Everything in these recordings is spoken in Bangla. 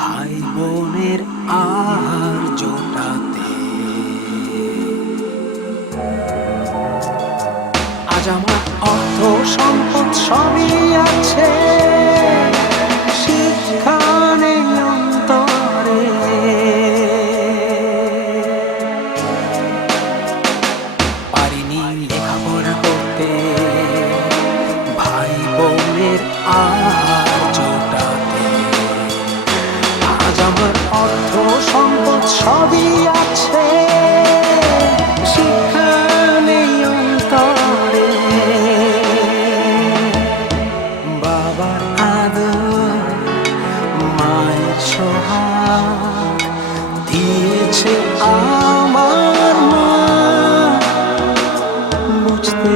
ভাই বোনের আর জোটাতে আজ আমার অর্থ সম্পদ সবই আছে। নেই অন্তরে। পারিনি করতে। ভাই বোনের সোহাগ দিয়েছে মা। বুঝতে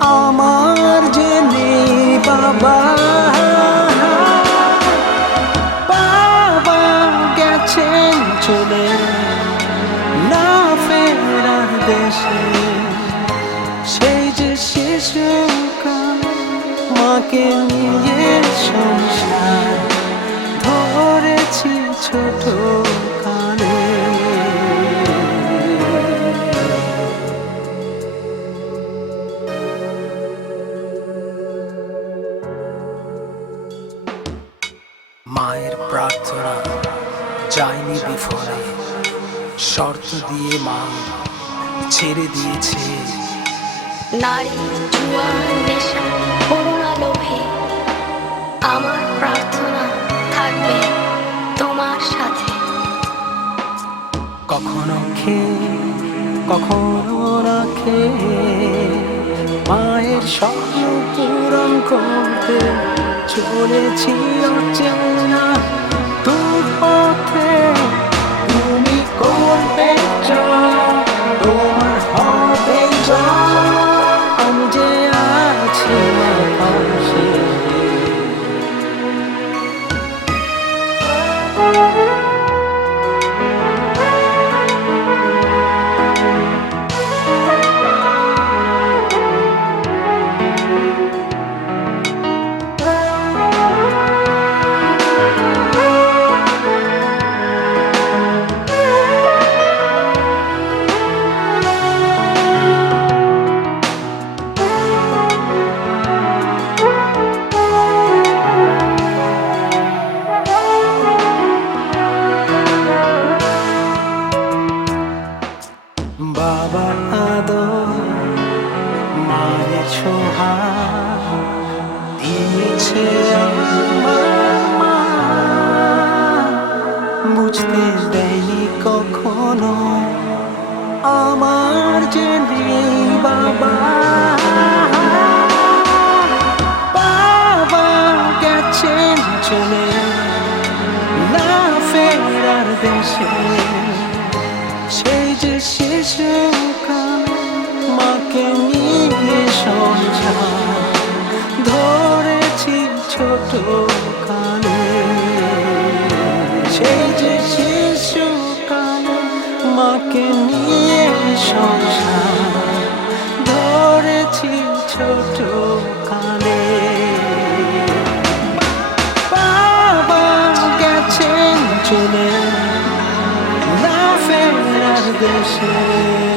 আমার যে নেই বাবা। না ফেরার দেশে। সেই যে শিশুকাল মাকে নিয়ে সংসার ধরেছি ছোট কালে মায়ের প্রার্থনা যায়নি বিফলে। শর্ত দিয়ে মা ছেড়ে দিয়েছে। নারী জুয়া নেশা। আমার প্রার্থনা থাকবে তোমার সাথে। কখনো খেয়ে কখনো না মায়ের স্বপ্ন পূরণ করতে চলেছি অচেনা। বাবার আদর, মায়ের সোহাগ দিয়েছে বুঝতে দেয়নি কখনো আমার যে বাবা। বাবা গেছেন চলে না ফেরার দেশে। সেই ছোট কালে গেছেন চলে না ফেরার দেশে